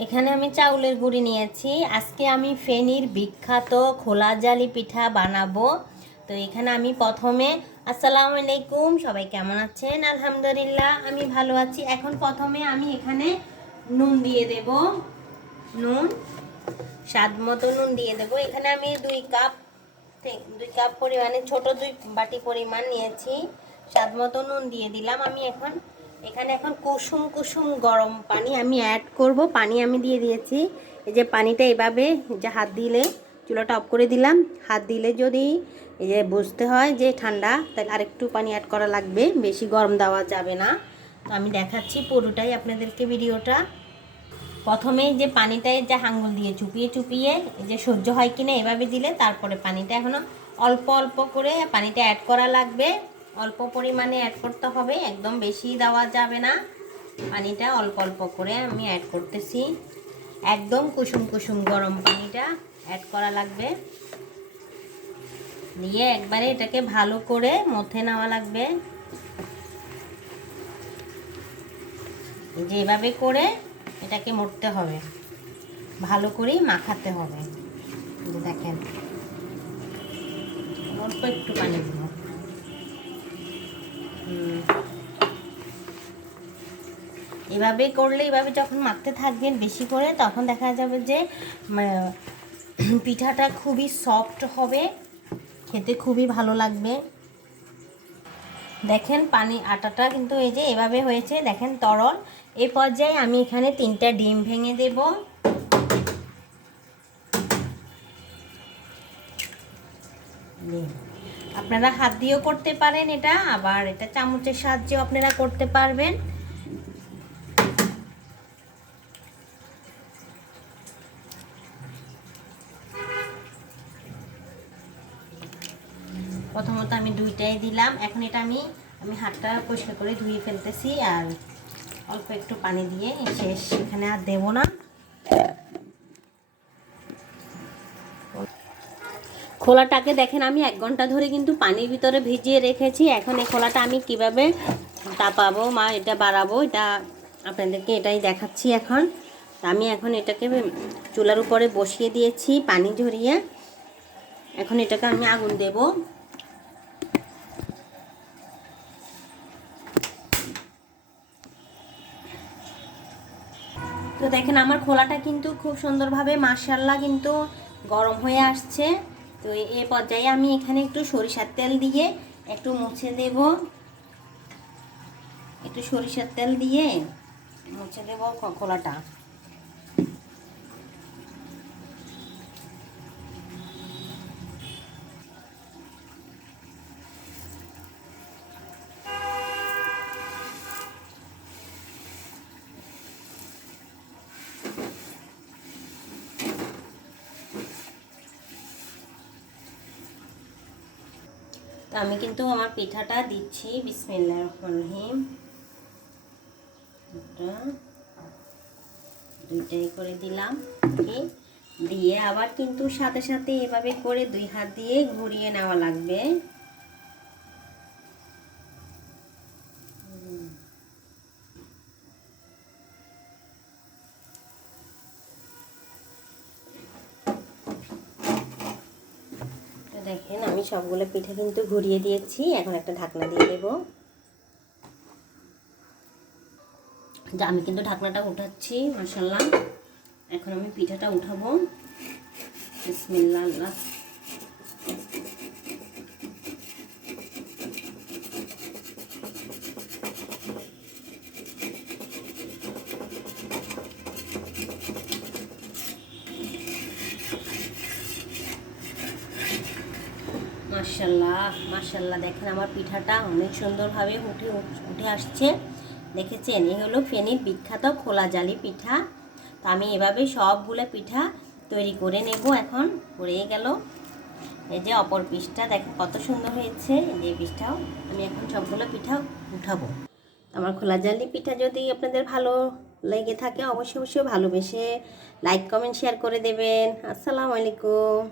এখানে আমি চাউলের গুঁড়ি নিয়েছি। আজকে আমি ফেনীর বিখ্যাত খোলা জালি পিঠা বানাবো। তো এখানে আমি প্রথমে আসসালামু আলাইকুম, সবাই কেমন আছেন? আলহামদুলিল্লাহ আমি ভালো আছি। এখন প্রথমে আমি এখানে নুন দিয়ে দেব, নুন স্বাদ মতো নুন দিয়ে দেব। এখানে আমি 2 কাপ পরিমাণে ছোট 2 বাটি পরিমাণ নিয়েছি। স্বাদ মতো নুন দিয়ে দিলাম। আমি এখানে কুসুম কুসুম গরম পানি আমি অ্যাড করব। পানি আমি দিয়ে দিয়েছি। এই যে পানিটা এভাবে যে হাত দিলে, চুলাটা অফ করে দিলাম। হাত দিলে যদি এই যে বুঝতে হয় যে ঠান্ডা, তাহলে আরেকটু পানি অ্যাড করা লাগবে, বেশি গরম দেওয়া যাবে না। তো আমি দেখাচ্ছি পুরোটাই আপনাদেরকে ভিডিওটা। প্রথমেই যে পানিটায় যে আঙুল দিয়ে চুপিয়ে চুপিয়ে এই যে সহ্য হয় কিনা এভাবে দিলে, তারপরে পানিটা এখনও অল্প অল্প করে পানিটা অ্যাড করা লাগবে। অল্প পরিমাণে অ্যাড করতে হবে, একদম বেশি দেওয়া যাবে না। পানিটা অল্প অল্প করে আমি অ্যাড করতেছি। একদম কুসুম কুসুম গরম পানিটা অ্যাড করা লাগবে। দিয়ে একবারে এটাকে ভালো করে মথে নেওয়া লাগবে। যে এভাবে করে এটাকে মরতে হবে, ভালো করে মাখাতে হবে। দেখেন অল্প একটু পানি দিব। এভাবে করলে, এভাবে যখন মাখতে থাকবেন বেশি করে, তখন দেখা যাবে যে পিঠাটা খুবই সফট হবে, খেতে খুবই ভালো লাগবে। দেখেন আটাটা কিন্তু এই যে এভাবে হয়েছে, দেখেন তরল। এই পর্যায়ে আমি এখানে 3টা ডিম ভেঙে দেব। আপনারা হাত দিয়েও করতে পারেন এটা, আবার এটা চামচের সাহায্যেও আপনারা করতে পারবেন। প্রথমত আমি 2টাই দিলাম। এখন এটা আমি হাতটা পরিষ্কার করে ধুয়ে ফেলতেছি, আর অল্প একটু পানি দিয়ে শেষ, এখানে আর দেব না। খোলাটাকে দেখেন আমি 1 ঘন্টা ধরে কিন্তু পানির ভিতরে ভিজিয়ে রেখেছি। এখন এই খোলাটা আমি কিভাবে তাপাবো এটা বাড়াবো, এটা আপনাদেরকে এটাই দেখাচ্ছি। আমি এটাকে চুলার উপরে বসিয়ে দিয়েছি পানি ঝরিয়ে। এখন এটাকে আমি আগুন দেব। তো দেখেন আমার খোলাটা কিন্তু খুব সুন্দরভাবে মাশাআল্লাহ কিন্তু গরম হয়ে আসছে। তো এই পর্যায়ে আমি এখানে একটু সরিষার তেল দিয়ে একটু মুছে দেব। একটু সরিষার তেল দিয়ে মুছে দেব খোলাটা। তো আমি কিন্তু আমার পিঠাটা দিচ্ছি। বিসমিল্লাহির রহমানির রহিম। দুইটাই করে দিলাম। দিয়ে আবার কিন্তু সাথে সাথে এভাবে করে 2 হাত দিয়ে ঘুরিয়ে নেওয়া লাগবে। দেখেন আমি সবগুলো পিঠা কিন্তু ঘুরিয়ে দিয়েছি। এখন একটা ঢাকনা দিয়ে দেব। আমি কিন্তু ঢাকনাটা উঠাচ্ছি। মাশাআল্লাহ, এখন আমি পিঠাটা উঠাবো। বিসমিল্লাহ। আল্লাহ, মাশাআল্লাহ মাশাআল্লাহ। দেখেন আমার পিঠাটা অনেক সুন্দরভাবে উঠে আসছে। দেখেছেন, এই হলো ফেনীর বিখ্যাত খোলা জালি পিঠা। তো আমি এভাবে সবগুলো পিঠা তৈরি করে নেব। এখন হয়ে গেল। এই যে অপর পিঠটা দেখেন কত সুন্দর হয়েছে। এই পিঠাও আমি এখন সবগুলো পিঠা উঠাবো। আমার খোলা জালি পিঠা যদি আপনাদের ভালো লেগে থাকে, অবশ্যই ভালোবেসে লাইক কমেন্ট শেয়ার করে দেবেন। আসসালামু আলাইকুম।